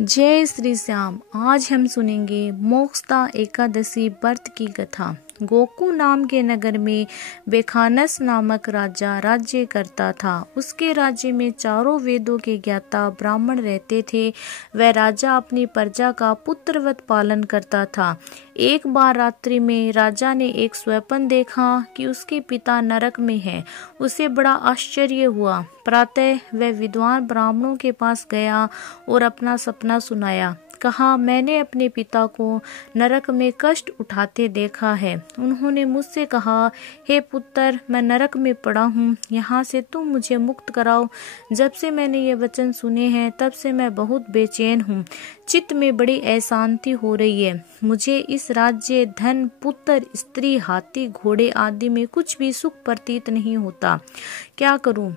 जय श्री श्याम। आज हम सुनेंगे मोक्षदा एकादशी व्रत की कथा। गोकू नाम के नगर में बेखानस नामक राजा राज्य करता था। उसके राज्य में चारों वेदों के ज्ञाता ब्राह्मण रहते थे। वह राजा अपनी प्रजा का पुत्रवत पालन करता था। एक बार रात्रि में राजा ने एक स्वप्न देखा कि उसके पिता नरक में हैं। उसे बड़ा आश्चर्य हुआ। प्रातः वह विद्वान ब्राह्मणों के पास गया और अपना सपना सुनाया। कहा, मैंने अपने पिता को नरक में कष्ट उठाते देखा है। उन्होंने मुझसे कहा, हे पुत्र, मैं नरक में पड़ा हूँ, यहाँ से तुम मुझे मुक्त कराओ। जब से मैंने ये वचन सुने हैं तब से मैं बहुत बेचैन हूँ। चित्त में बड़ी अशांति हो रही है। मुझे इस राज्य, धन, पुत्र, स्त्री, हाथी, घोड़े आदि में कुछ भी सुख प्रतीत नहीं होता। क्या करूँ?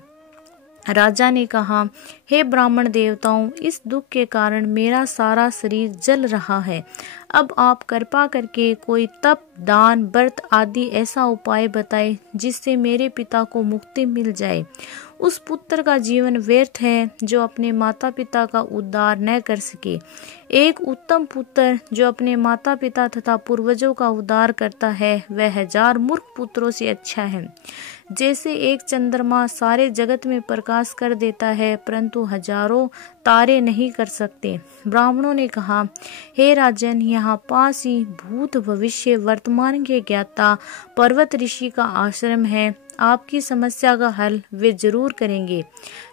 राजा ने कहा, हे ब्राह्मण देवताओं, इस दुख के कारण मेरा सारा शरीर जल रहा है। अब आप कृपा करके कोई तप, दान, व्रत आदि ऐसा उपाय बताएं जिससे मेरे पिता को मुक्ति मिल जाए। उस पुत्र का जीवन व्यर्थ है जो अपने माता पिता का उद्धार न कर सके। एक उत्तम पुत्र जो अपने माता पिता तथा पूर्वजों का उद्धार करता है वह 1000 मूर्ख पुत्रों से अच्छा है। जैसे एक चंद्रमा सारे जगत में प्रकाश कर देता है परंतु हजारों तारे नहीं कर सकते। ब्राह्मणों ने कहा, हे राजन, यहाँ पास ही भूत, भविष्य, वर्तमान के ज्ञाता पर्वत ऋषि का आश्रम है। आपकी समस्या का हल वे जरूर करेंगे।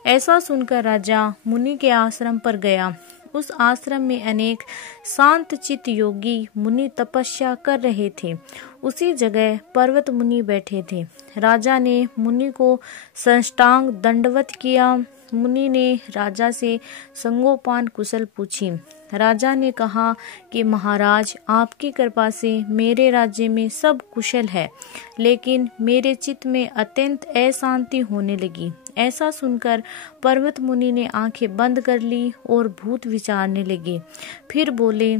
ऐसा सुनकर राजा मुनि के आश्रम पर गया। उस आश्रम में अनेक शांत चित्त योगी मुनि तपस्या कर रहे थे। उसी जगह पर्वत मुनि बैठे थे। राजा ने मुनि को साष्टांग दंडवत किया। मुनि ने राजा से संगोपान कुशल पूछी। राजा ने कहा कि महाराज, आपकी कृपा से मेरे राज्य में सब कुशल है, लेकिन मेरे चित्त में अत्यंत अशांति होने लगी। ऐसा सुनकर पर्वत मुनि ने आंखें बंद कर ली और भूत विचारने लगे। फिर बोले,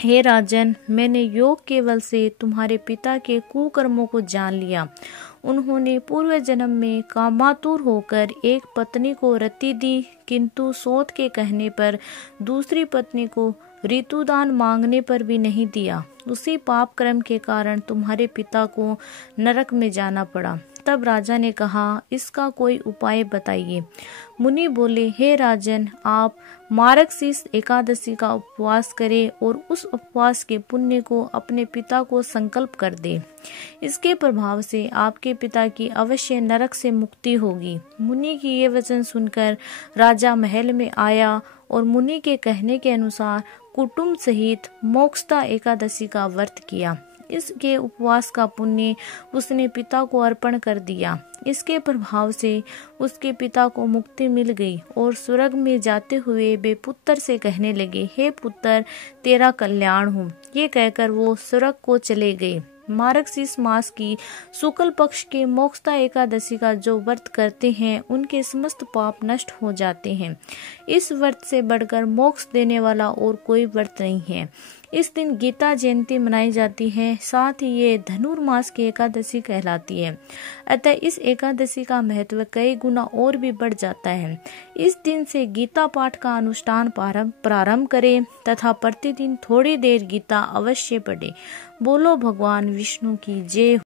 हे राजन, मैंने योग के बल से तुम्हारे पिता के कुकर्मों को जान लिया। उन्होंने पूर्व जन्म में कामातुर होकर एक पत्नी को रति दी, किंतु सोत के कहने पर दूसरी पत्नी को ऋतुदान मांगने पर भी नहीं दिया। उसी पाप कर्म के कारण तुम्हारे पिता को नरक में जाना पड़ा। तब राजा ने कहा, इसका कोई उपाय बताइए। मुनि बोले, हे राजन, आप मार्गशीर्ष एकादशी का उपवास करें और उस उपवास के पुण्य को अपने पिता को संकल्प कर दे। इसके प्रभाव से आपके पिता की अवश्य नरक से मुक्ति होगी। मुनि की ये वचन सुनकर राजा महल में आया और मुनि के कहने के अनुसार कुटुंब सहित मोक्षदा एकादशी का व्रत किया। इसके उपवास का पुण्य उसने पिता को अर्पण कर दिया। इसके प्रभाव से उसके पिता को मुक्ति मिल गई और स्वर्ग में जाते हुए वे पुत्र से कहने लगे, हे पुत्र, तेरा कल्याण हो। ये कहकर वो स्वर्ग को चले गए। मार्गशीर्ष मास की शुक्ल पक्ष के मोक्षदा एकादशी का जो व्रत करते हैं उनके समस्त पाप नष्ट हो जाते हैं। इस व्रत से बढ़कर मोक्ष देने वाला और कोई व्रत नहीं है। इस दिन गीता जयंती मनाई जाती है। साथ ही ये धनुर्मास की एकादशी कहलाती है। अतः इस एकादशी का महत्व कई गुना और भी बढ़ जाता है। इस दिन से गीता पाठ का अनुष्ठान प्रारंभ करें तथा प्रतिदिन थोड़ी देर गीता अवश्य पढ़े। बोलो भगवान विष्णु की जय।